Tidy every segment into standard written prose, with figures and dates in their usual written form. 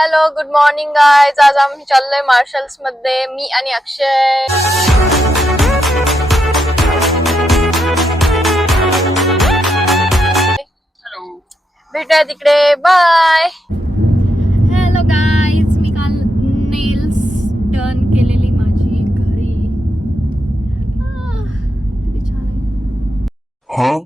Hello good morning guys. आज आम्ही चाललोय मार्शल्स मध्ये, मी आणि अक्षय. भेटूया तिकडे. बाय. हॅलो गायज, मी काल नेल्स डन केलेली माझी घरी. किती छान आहे.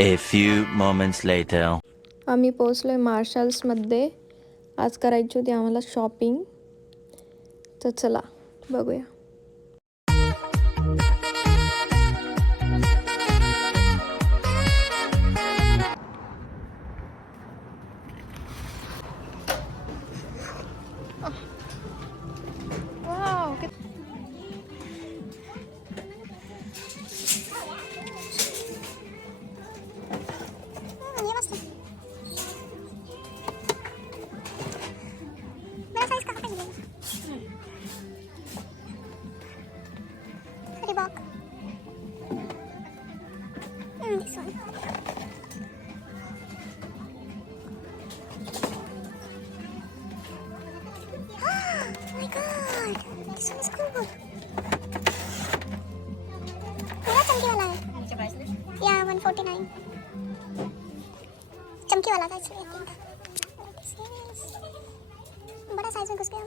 A few moments later. आम्ही पोहोचलोय मार्शल्स मध्ये. आज करायची होती आम्हाला शॉपिंग, तर चला बघूया. This one. Oh my god, this one is cool. पूरा चमकी वाला है. Yeah, 149. चमकी वाला था इसलिए I think. बड़ा साइज में घुस गया.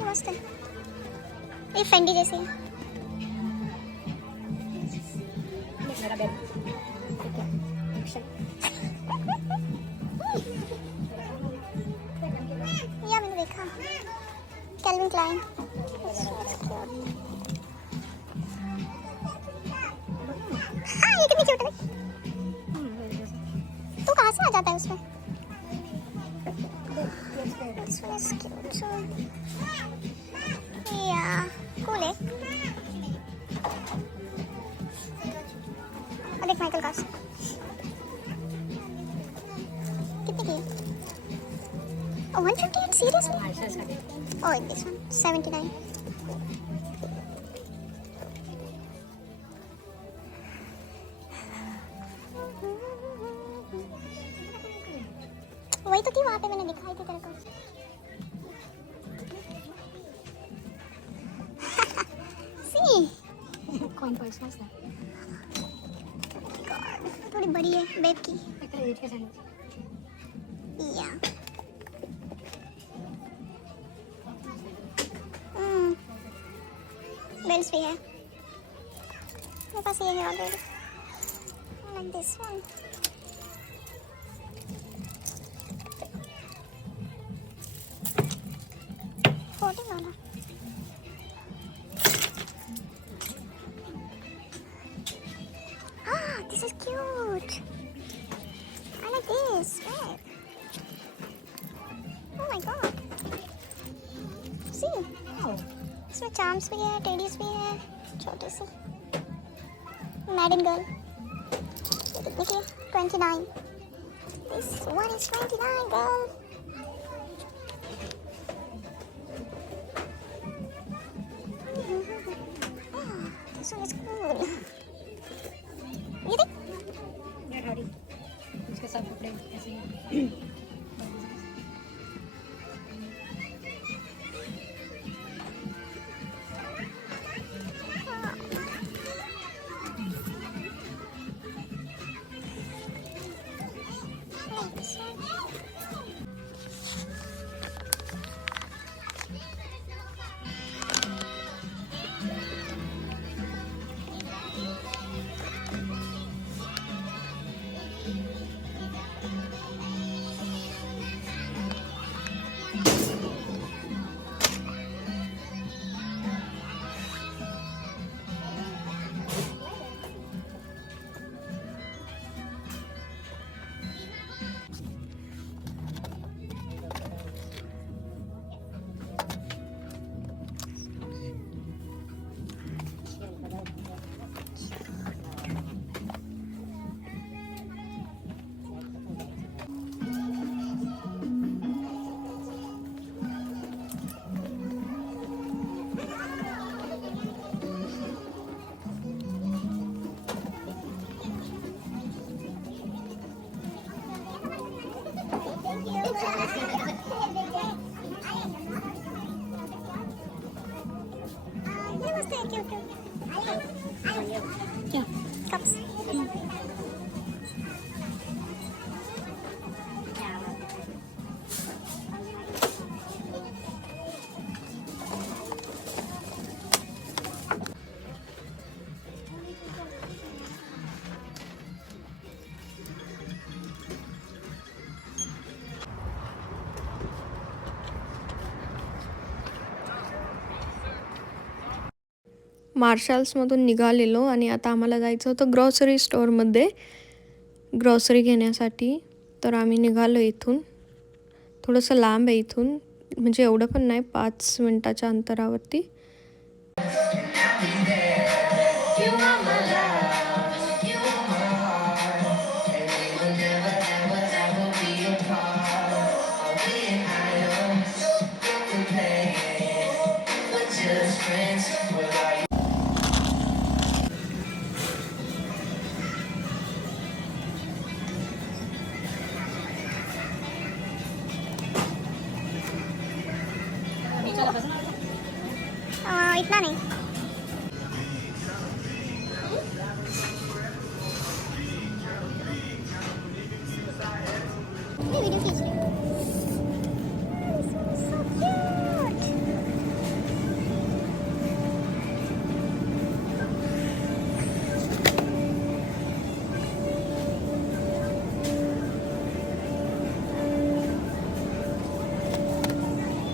मस्त है, ये फेंडी जैसे है. मेरा बेल या मैंने देखा कैल्विन क्लाइन. हाँ ये कितनी क्यूट है. तू कहाँ से आ जाता है उसमें. This one is cute. So yeah, cool है. और देख माइकल कॉर्स कितने की है. Oh, 158 seriously. Oh, this one 79. वही तो थी वहाँ पे, मैंने दिखाई थी तेरे को. कॉइन पर्स मस्त है. थोड़ी बड़ी है बेब की. या बेल्ट भी है मेरे पास. ये है ऑलरेडी. Like this one. वाला. This is cute. I like this. Right. Oh my god. See? इसमें चार्म्स भी है, टेडीज भी है, छोटी सी. Mad in girl. कितने की है? 29. This one is 29 girl. This one is cool. ये देख. इसके साथ कपड़े ऐसे हैं. Yeah. Cups. मार्शल्समधून निघालेलो आणि आता आम्हाला जायचं होतं ग्रॉसरी स्टोअरमध्ये ग्रॉसरी घेण्यासाठी. तर आम्ही निघालो इथून. थोडंसं लांब आहे इथून, म्हणजे एवढं पण नाही, 5 मिनटाच्या अंतरावरती. इतना नहीं. ये वीडियो खींच रही हूँ. This one is so cute.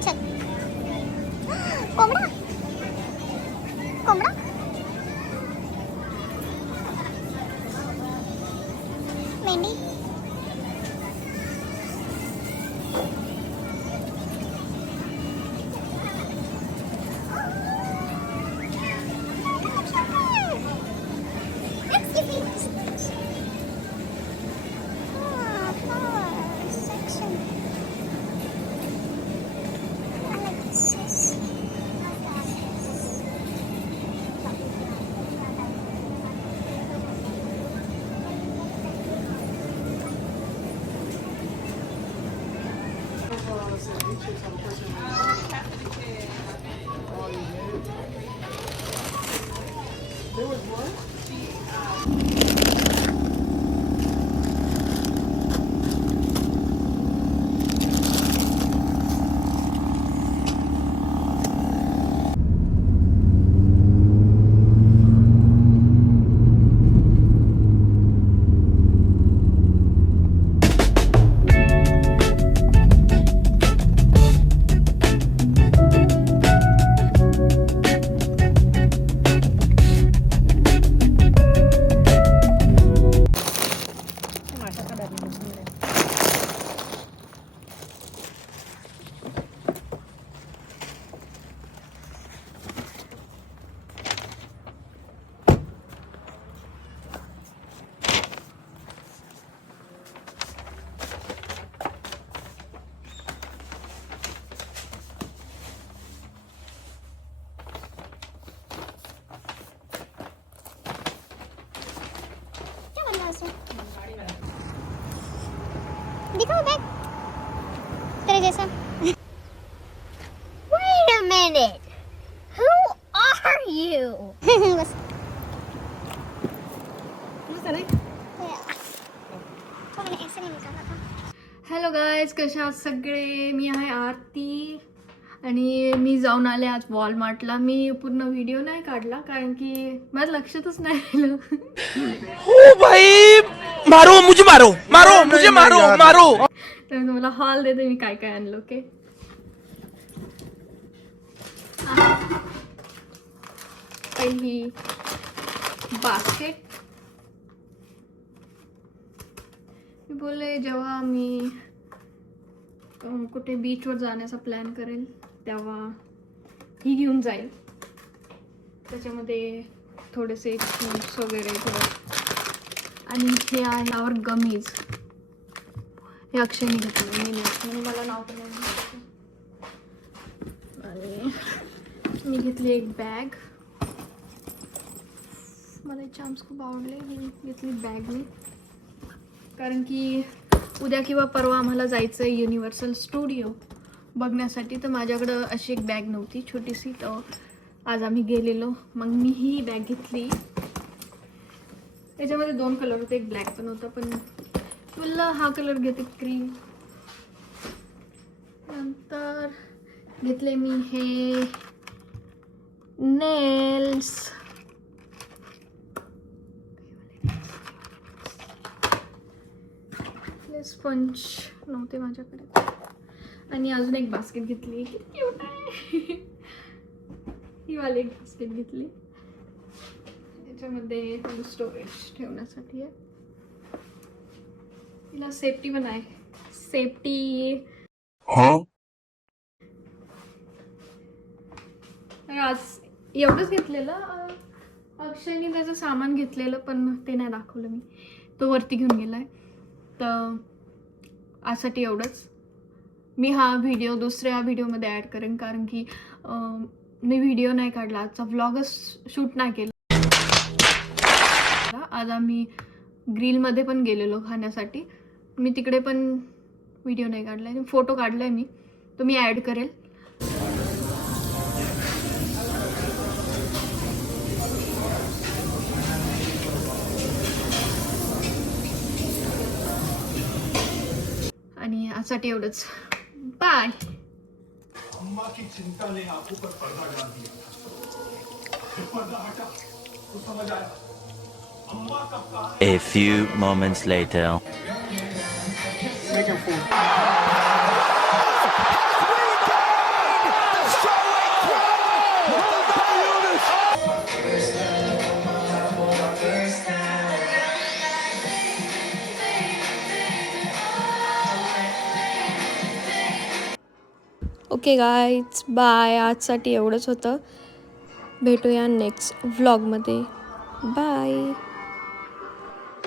चल. कोंबडा. कोंबडा. मेंढी. दिखाओ बैग तेरे जैसा. Wait a minute. Who are you? बस. तो मैंने ऐसे नहीं निकाला था. हॅलो गायज, कशा आहात सगळे? मी आहे आरती आणि मी जाऊन आले आज वॉलमार्टला. मी पूर्ण व्हिडिओ नाही काढला कारण की माझं लक्षातच नाही राहिलं. ओ भाई मारो मुझे, मारो मारो मुझे, मारो मारो. तर मी तुम्हाला हॉल देते मी काय काय आणलं. ओके, पहिली बास्केट. मी बोलले जेव्हा मी कुठे बीचवर जाण्याचा प्लॅन करेल तेव्हा ही घेऊन जाईल. त्याच्यामध्ये थोडेसे फ्रूट्स वगैरे थोडं. आणि हे आहे आवर गमीज. हे अक्षयने घेतलं, मी नाही, मला नाव पण नाही माहिती. आणि मी घेतली एक बॅग. मला हे चाम्स खूप आवडले. मी घेतली बॅग मी कारण की उद्या किंवा परवा आम्हाला जायचं आहे युनिव्हर्सल स्टुडिओ बघण्यासाठी. तर माझ्याकडं अशी एक बॅग नव्हती छोटीशी, तर आज आम्ही गेलेलो. मग मी ही बॅग घेतली. याच्यामध्ये 2 कलर होते, एक ब्लॅक पण होता, पण मला हा कलर घेते क्रीम. नंतर घेतले मी हे नेल्स. स्पंज नव्हते माझ्याकडे. आणि अजून एक बास्केट घेतली, किती क्यूट आहे. ही वाली एक बास्केट घेतली, याच्यामध्ये स्टोरेज ठेवण्यासाठी आहे. तिला सेफ्टी पण आहे, सेफ्टी. तर आज एवढंच घेतलेलं. अक्षयने त्याचं सामान घेतलेलं, पण ते नाही दाखवलं मी, तो वरती घेऊन गेलाय. तर आजसाठी एवढंच. मी हा व्हिडिओ दुसऱ्या व्हिडिओमध्ये ॲड करेन, कारण की मी व्हिडिओ नाही काढला, आजचा व्लॉगच शूट नाही केला. आज आम्ही ग्रिलमध्ये पण गेलेलो खाण्यासाठी, मी तिकडे पण व्हिडिओ नाही काढला आहे. फोटो काढला आहे मी, तो मी ॲड करेल. आणि आजसाठी एवढंच. बाय. अम्मा की चिंता ने आंखों पर पर्दा डाल दिया था. जब पर्दा हटा तो समझ आया अम्मा कब कहा. A few moments later. Okay guys, bye. आजसाठी एवढंच होतं. भेटूया नेक्स्ट व्लॉगमध्ये. बाय.